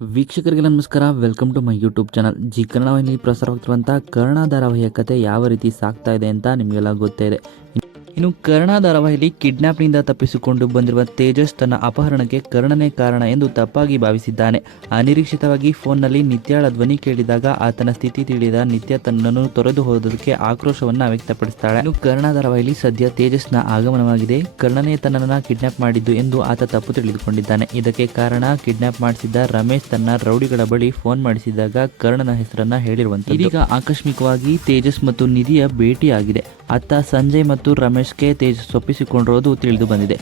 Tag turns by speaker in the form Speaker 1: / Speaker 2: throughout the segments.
Speaker 1: ವೀಕ್ಷಕರಿಗೆ ನಮಸ್ಕಾರ. Welcome to my YouTube channel Zee ಕನ್ನಡದಲ್ಲಿ ಪ್ರಸಾರವಾಗ್ತಿರುವಂಥ ಕರ್ಣ ಧಾರಾವಾಹಿಯ ಕತೆ ಯಾವ ರೀತಿ ಸಾಗ್ತಾ ಇದೆ ಅಂತ ನಿಮಗೆಲ್ಲ ಗೊತ್ತೇ ಇದೆ. ಇನ್ನು ಕರ್ಣ ಧಾರಾವಾಹಿಯಲ್ಲಿ ಕಿಡ್ನಾಪ್ನಿಂದ ತಪ್ಪಿಸಿಕೊಂಡು ಬಂದಿರುವ ತೇಜಸ್ ತನ್ನ ಅಪಹರಣಕ್ಕೆ ಕರ್ಣನೇ ಕಾರಣ ಎಂದು ತಪ್ಪಾಗಿ ಭಾವಿಸಿದ್ದಾನೆ. ಅನಿರೀಕ್ಷಿತವಾಗಿ ಫೋನ್ನಲ್ಲಿ ನಿತ್ಯಾಳ ಧ್ವನಿ ಕೇಳಿದಾಗ ಆತನ ಸ್ಥಿತಿ ತಿಳಿದ ನಿತ್ಯ ತನ್ನನ್ನು ತೊರೆದು ಹೋದಕ್ಕೆ ಆಕ್ರೋಶವನ್ನು ವ್ಯಕ್ತಪಡಿಸ್ತಾಳೆ. ಇನ್ನು ಕರ್ಣ ಧಾರಾವಾಹಿಯಲ್ಲಿ ಸದ್ಯ ತೇಜಸ್ನ ಆಗಮನವಾಗಿದೆ. ಕರ್ಣನೇ ತನ್ನನ್ನ ಕಿಡ್ನಾಪ್ ಮಾಡಿದ್ದು ಎಂದು ಆತ ತಪ್ಪು ತಿಳಿದುಕೊಂಡಿದ್ದಾನೆ. ಇದಕ್ಕೆ ಕಾರಣ ಕಿಡ್ನಾಪ್ ಮಾಡಿಸಿದ್ದ ರಮೇಶ್ ತನ್ನ ರೌಡಿಗಳ ಬಳಿ ಫೋನ್ ಮಾಡಿಸಿದಾಗ ಕರ್ಣನ ಹೆಸರನ್ನ ಹೇಳಿರುವಂತೆ ಇದೀಗ ಆಕಸ್ಮಿಕವಾಗಿ ತೇಜಸ್ ಮತ್ತು ನಿಧಿಯ ಭೇಟಿಯಾಗಿದೆ. ಅತ್ತ ಸಂಜಯ್ ಮತ್ತು ರಮೇಶ್ಗೆ ತೇಜಸ್ ಒಪ್ಪಿಸಿಕೊಂಡಿರೋದು ತಿಳಿದು ಬಂದಿದೆ.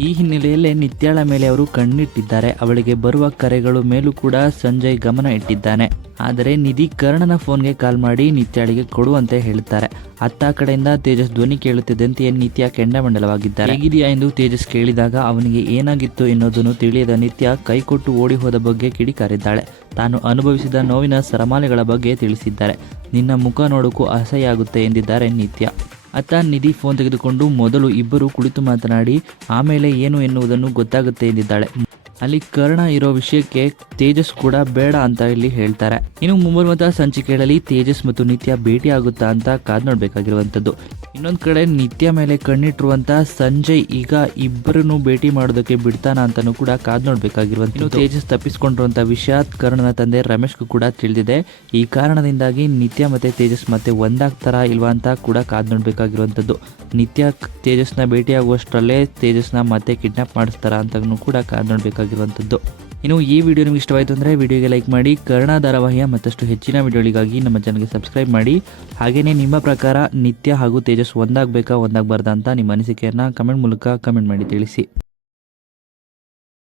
Speaker 1: ಈ ಹಿನ್ನೆಲೆಯಲ್ಲೇ ನಿತ್ಯಾಳ ಮೇಲೆ ಅವರು ಕಣ್ಣಿಟ್ಟಿದ್ದಾರೆ. ಅವಳಿಗೆ ಬರುವ ಕರೆಗಳು ಮೇಲೂ ಕೂಡ ಸಂಜಯ್ ಗಮನ ಇಟ್ಟಿದ್ದಾನೆ. ಆದರೆ ನಿಧಿ ಕರ್ಣನ ಫೋನ್ಗೆ ಕಾಲ್ ಮಾಡಿ ನಿತ್ಯಾಳಿಗೆ ಕೊಡುವಂತೆ ಹೇಳುತ್ತಾರೆ. ಅತ್ತ ಕಡೆಯಿಂದ ತೇಜಸ್ ಧ್ವನಿ ಕೇಳುತ್ತಿದ್ದಂತೆಯೇ ನಿತ್ಯ ಕೆಂಡಮಂಡಲವಾಗಿದ್ದಾರೆ. ಹೇಗಿದೆಯಾ ಎಂದು ತೇಜಸ್ ಕೇಳಿದಾಗ ಅವನಿಗೆ ಏನಾಗಿತ್ತು ಎನ್ನುವುದನ್ನು ತಿಳಿಯದ ನಿತ್ಯ ಕೈಕೊಟ್ಟು ಓಡಿ ಹೋದ ಬಗ್ಗೆ ಕಿಡಿಕಾರಿದ್ದಾಳೆ. ತಾನು ಅನುಭವಿಸಿದ ನೋವಿನ ಸರಮಾಲೆಗಳ ಬಗ್ಗೆ ತಿಳಿಸಿದ್ದಾರೆ. ನಿನ್ನ ಮುಖ ನೋಡೋಕ್ಕೂ ಅಸಹ್ಯ ಆಗುತ್ತೆ ಎಂದಿದ್ದಾರೆ ನಿತ್ಯ. ಅತ್ತ ನಿಧಿ ಫೋನ್ ತೆಗೆದುಕೊಂಡು ಮೊದಲು ಇಬ್ಬರು ಕುಳಿತು ಮಾತನಾಡಿ ಆಮೇಲೆ ಏನು ಎನ್ನುವುದನ್ನು ಗೊತ್ತಾಗುತ್ತೆ ಎಂದಿದ್ದಾಳೆ. ಅಲ್ಲಿ ಕರ್ಣ ಇರೋ ವಿಷಯಕ್ಕೆ ತೇಜಸ್ ಕೂಡ ಬೇಡ ಅಂತ ಇಲ್ಲಿ ಹೇಳ್ತಾರೆ. ಇನ್ನು ಮುಂಬರುವಂತಹ ಸಂಚಿಕೆಗಳಲ್ಲಿ ತೇಜಸ್ ಮತ್ತು ನಿತ್ಯ ಭೇಟಿ ಆಗುತ್ತಾ ಅಂತ ಕಾದ್ ನೋಡ್ಬೇಕಾಗಿರುವಂತದ್ದು ಇನ್ನೊಂದ್ ಕಡೆ ನಿತ್ಯ ಮೇಲೆ ಕಣ್ಣಿಟ್ಟಿರುವಂತಹ ಸಂಜಯ್ ಈಗ ಇಬ್ಬರನ್ನು ಭೇಟಿ ಮಾಡೋದಕ್ಕೆ ಬಿಡ್ತಾನ ಅಂತಾನು ಕೂಡ ಕಾದ್ ನೋಡ್ಬೇಕಾಗಿರುವಂತ ಇನ್ನು ತೇಜಸ್ ತಪ್ಪಿಸ್ಕೊಂಡಿರುವಂತಹ ವಿಷಯ ಕರ್ಣನ ತಂದೆ ರಮೇಶ್ಗೂ ಕೂಡ ತಿಳಿದಿದೆ. ಈ ಕಾರಣದಿಂದಾಗಿ ನಿತ್ಯ ಮತ್ತೆ ತೇಜಸ್ ಮತ್ತೆ ಒಂದಾಗ್ತಾರ ಇಲ್ವಾ ಅಂತ ಕೂಡ ಕಾದ್ ನೋಡ್ಬೇಕಾಗಿರುವಂತದ್ದು ನಿತ್ಯ ತೇಜಸ್ನ ಭೇಟಿ ಆಗುವಷ್ಟರಲ್ಲೇ ತೇಜಸ್ನ ಮತ್ತೆ ಕಿಡ್ನಾಪ್ ಮಾಡಿಸ್ತಾರ ಅಂತ ಕೂಡ ಕಾದ್ ನೋಡ್ಬೇಕಾಗಿರುವಂತದ್ದು ಇನ್ನು ಈ ವಿಡಿಯೋ ನಿಮ್ಗೆ ಇಷ್ಟವಾಯಿತು ಅಂದರೆ ವಿಡಿಯೋಗೆ ಲೈಕ್ ಮಾಡಿ, ಕರ್ಣ ಧಾರಾವಾಹಿಯ ಮತ್ತಷ್ಟು ಹೆಚ್ಚಿನ ವಿಡಿಯೋಗಳಿಗಾಗಿ ನಮ್ಮ ಚಾನಲ್ಗೆ ಸಬ್ಸ್ಕ್ರೈಬ್ ಮಾಡಿ. ಹಾಗೆಯೇ ನಿಮ್ಮ ಪ್ರಕಾರ ನಿತ್ಯ ಹಾಗೂ ತೇಜಸ್ ಒಂದಾಗಬೇಕಾ, ಒಂದಾಗಬಾರ್ದಾ ಅಂತ ನಿಮ್ಮ ಅನಿಸಿಕೆಯನ್ನು ಕಮೆಂಟ್ ಮೂಲಕ ಕಮೆಂಟ್ ಮಾಡಿ ತಿಳಿಸಿ.